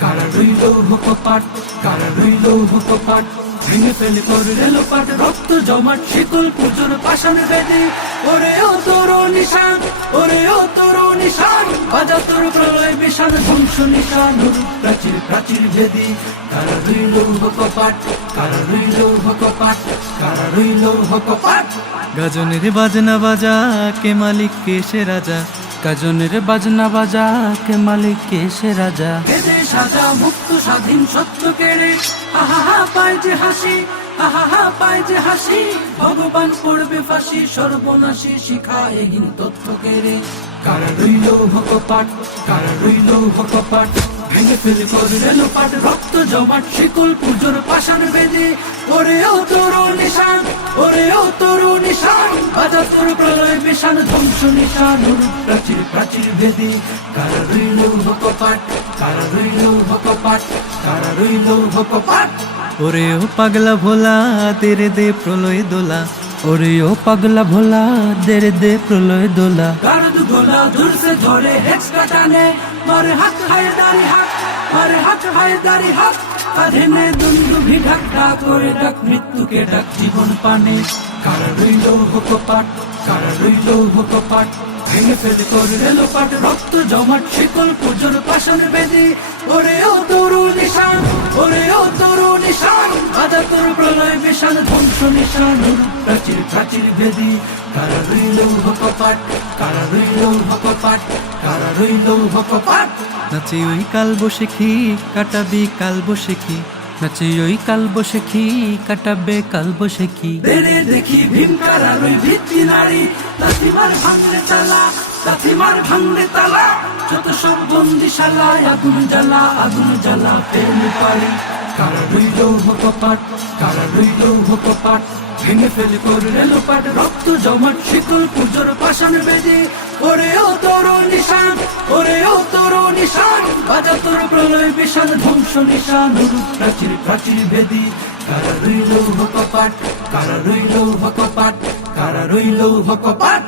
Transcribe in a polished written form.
কারা রইল কপাট, কারা রইল কপাট, ভেঙে ফেলে করলে লোপাট, রক্ত জমাট শিকল পুজোর পাষাণ বেদি। ওরে ও তোর নিশান, ওরে ও তোর নিশান, বাজা তোর প্রলয় বিশাল ধ্বংস নিশান, প্রাচীর প্রাচীর ভেদি। কারা রইল কপাট, কারা রইল কপাট, কারা রইল কপাট। গাজনের বাজনা বাজা কে মালিক কে সে রাজা, গাজনের বাজনা বাজা কে মালিক কে সে রাজা। এদে সাজা মুক্ত স্বাধীন সত্য কেড়ে, আহা হা পায় যে হাসি, আহা হা পায় যে হাসি, ভগবান পড়বে ফাঁসি, সর্বনাশী শিখা এহীন তথ্য কেড়ে। কারা রইল কপাট, কারা রইল কপাট, ভেঙে ফেলে করলে লোপাট, রক্ত জমাট শিকল পুজোর পাষাণ বেদি। ওরে ও তোর নিশান, ওরে ও তোর নিশান, বাজা তোর প্রলয় বিশান ধ্বংস নিশান, প্রাচীর প্রাচীর ভেদি। কারা রইল কপাট, কারা রইল কপাট, কারা রইল কপাট। ওরে ও পাগলা ভোলা তেরে দে প্রলয় দোলা, ওরে ও পাগলা ভোলা তেরে দে প্রলয় দোলা। গারদ গোলা দূর से ধরে হেক্স কাটানে, মারে হাত হায় দাড়ি হাত, মারে হাত হায় দাড়ি হাত, কাঁধে নে দুন্দুভি ঢাক ঢাক করে ডাক মৃত্যুকে ডাক জীবন পানে। কারা রইল কপাট, কারা রইল কপাট, ভেঙে ফেলে করলে লোপাট, রক্ত জমাট শিকল পুজোর পাষাণ বেদি। ওরে ও তোর নিশান, ওরে ও তোর নিশান, বাজা তোর প্রলয় বিশাল ধ্বংস নিশান, প্রাচীর প্রাচীর ভেদি। কারা রইল কপাট, কারা রইল কপাট, কারা রইল কপাট। নাচে ওই কাল বসেখি কাটাবি কাল বসেখি, নাচে ওই কাল বসেখি কাটাবে কাল বসেখি। বেড়ে দেখি ভীম কারার ওই ভিত্তি নারী, লাথিমার ভাঙলে তালা, লাথিমার ভাঙলে তালা, যত সব বন্দিশালায় আগুন জ্বালা, আগুন জ্বালা ফেরলে পারি। কারা রইল কপাট, কারা রইল কপাট, ভেঙে ফেলে করলে লোপাট, রক্ত জমাট শিকল পুজোর পাষাণ বেদি। ওরে ও তোর নিশান, ওরে ও তোর নিশান, বাজা তোর প্রলয় বিশাল ধ্বংস নিশান, প্রাচীর প্রাচীর ভেদি। কারা রইল কপাট, কারা রইল কপাট, কারা রইল কপাট।